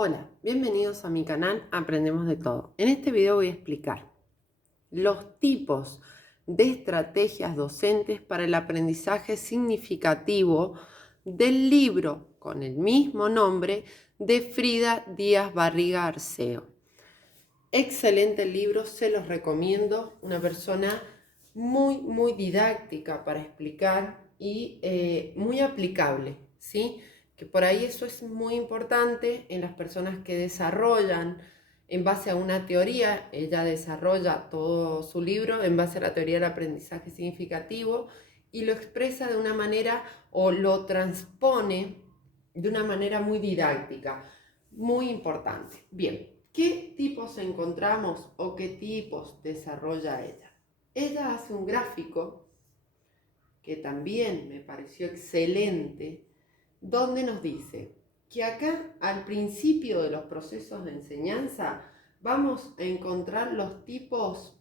Hola, bienvenidos a mi canal Aprendemos de Todo. En este video voy a explicar los tipos de estrategias docentes para el aprendizaje significativo del libro con el mismo nombre de Frida Díaz Barriga Arceo. Excelente libro, se los recomiendo, una persona muy didáctica para explicar y muy aplicable, ¿sí? Que por ahí eso es muy importante en las personas que desarrollan en base a una teoría. Ella desarrolla todo su libro en base a la teoría del aprendizaje significativo y lo expresa de una manera o lo transpone de una manera muy didáctica, muy importante. Bien, ¿qué tipos encontramos o qué tipos desarrolla ella? Ella hace un gráfico que también me pareció excelente, donde nos dice que acá al principio de los procesos de enseñanza vamos a encontrar los tipos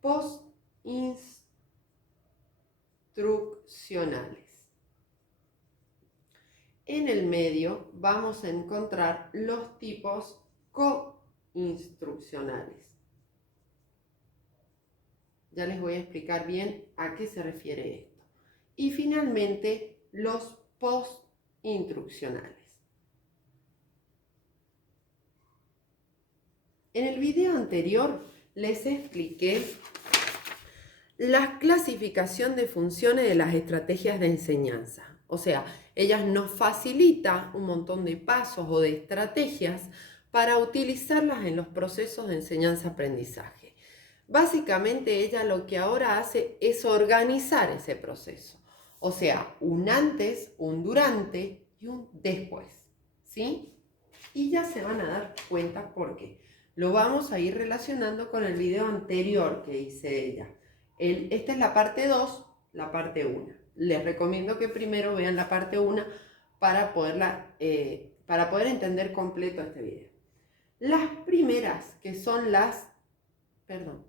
post-instruccionales. En el medio vamos a encontrar los tipos co-instruccionales. Ya les voy a explicar bien a qué se refiere esto. Y finalmente, los post-instruccionales. En el video anterior les expliqué la clasificación de funciones de las estrategias de enseñanza. O sea, ellas nos facilitan un montón de pasos o de estrategias para utilizarlas en los procesos de enseñanza-aprendizaje. Básicamente ella lo que ahora hace es organizar ese proceso. O sea, un antes, un durante y un después. ¿Sí? Y ya se van a dar cuenta por qué. Lo vamos a ir relacionando con el video anterior que hice ella. Esta es la parte 2, la parte 1. Les recomiendo que primero vean la parte 1 para poder entender completo este video. Las primeras, que son las,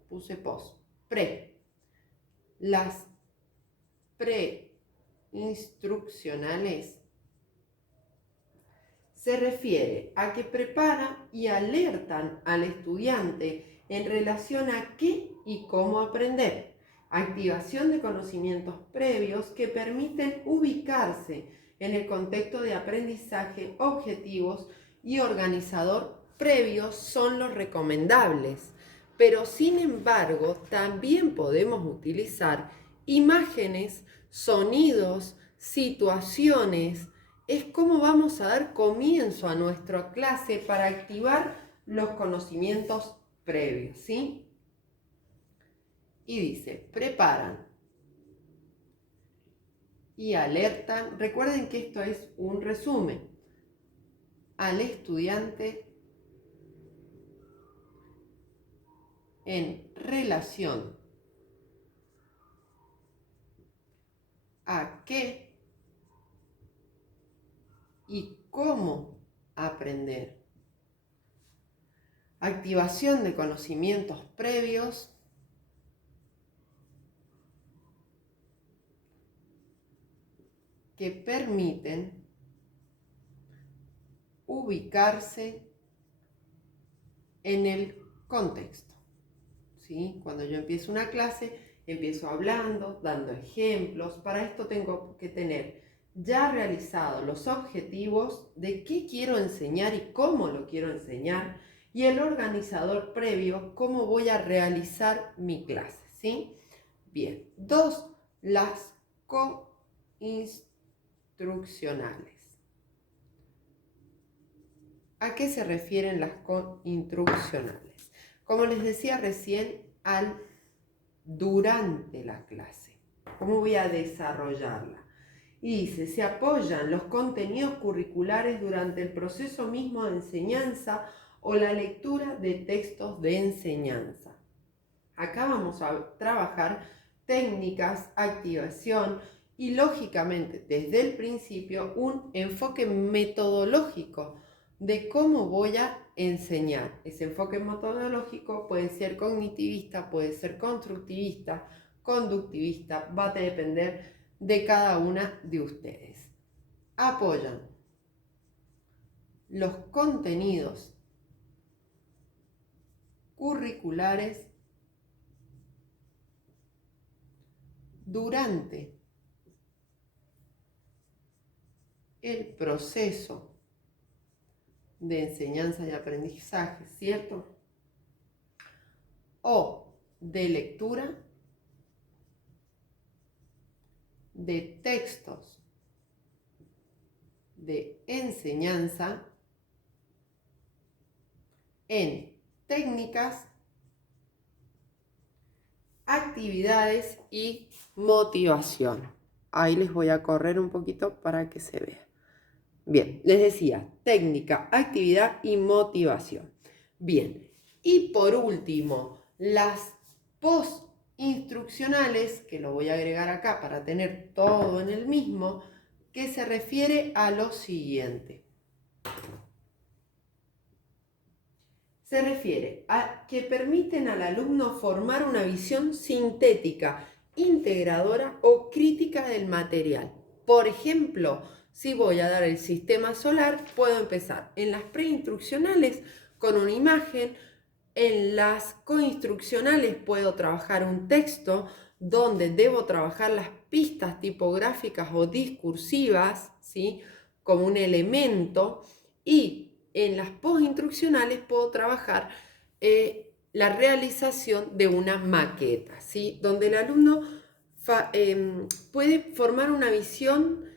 puse post, las preinstruccionales, se refiere a que preparan y alertan al estudiante en relación a qué y cómo aprender. Activación de conocimientos previos que permiten ubicarse en el contexto de aprendizaje, objetivos y organizador previos son los recomendables. Pero sin embargo, también podemos utilizar imágenes, sonidos, situaciones. Es como vamos a dar comienzo a nuestra clase para activar los conocimientos previos, ¿sí? Y dice, preparan y alertan. Recuerden que esto es un resumen. Al estudiante en relación a qué y cómo aprender. Activación de conocimientos previos que permiten ubicarse en el contexto, ¿sí? Cuando yo empiezo una clase, empiezo hablando, dando ejemplos. Para esto tengo que tener ya realizados los objetivos de qué quiero enseñar y cómo lo quiero enseñar, y el organizador previo, cómo voy a realizar mi clase, ¿sí? Bien, 2, las co-instruccionales. ¿A qué se refieren las co-instruccionales? Como les decía recién, durante la clase. ¿Cómo voy a desarrollarla? Y dice, se apoyan los contenidos curriculares durante el proceso mismo de enseñanza o la lectura de textos de enseñanza. Acá vamos a trabajar técnicas, activación y lógicamente desde el principio un enfoque metodológico de cómo voy a enseñar. Ese enfoque metodológico puede ser cognitivista, puede ser constructivista, conductivista, va a depender de cada una de ustedes. Apoyan los contenidos curriculares durante el proceso de enseñanza y aprendizaje, ¿cierto? O de lectura de textos de enseñanza en técnicas, actividades y motivación. Ahí les voy a correr un poquito para que se vea. Bien, les decía, técnica, actividad y motivación. Bien, y por último, las postinstruccionales, que lo voy a agregar acá para tener todo en el mismo, que se refiere a lo siguiente. Se refiere a que permiten al alumno formar una visión sintética, integradora o crítica del material. Por ejemplo, si voy a dar el sistema solar, puedo empezar en las preinstruccionales con una imagen, en las coinstruccionales puedo trabajar un texto donde debo trabajar las pistas tipográficas o discursivas, ¿sí?, como un elemento, y en las postinstruccionales puedo trabajar la realización de una maqueta, ¿sí?, donde el alumno puede formar una visión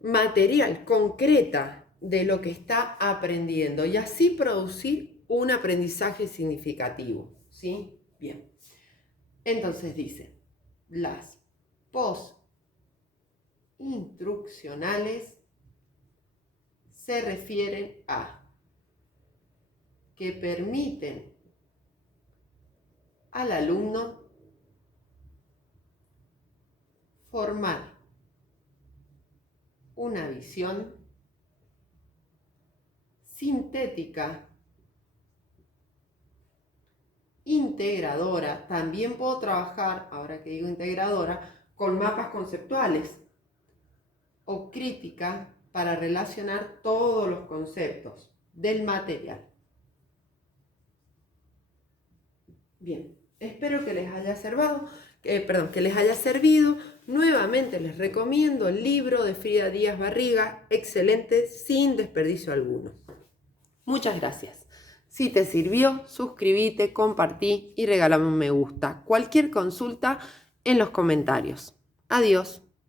material, concreta de lo que está aprendiendo y así producir un aprendizaje significativo, ¿sí? Bien. Entonces dice, las postinstruccionales se refieren a que permiten al alumno formar una visión sintética, integradora. También puedo trabajar, ahora que digo integradora, con mapas conceptuales o crítica para relacionar todos los conceptos del material. Bien, espero que les haya servido. Nuevamente les recomiendo el libro de Frida Díaz Barriga, excelente, sin desperdicio alguno. Muchas gracias. Si te sirvió, suscríbete, compartí y regálame un me gusta. Cualquier consulta en los comentarios. Adiós.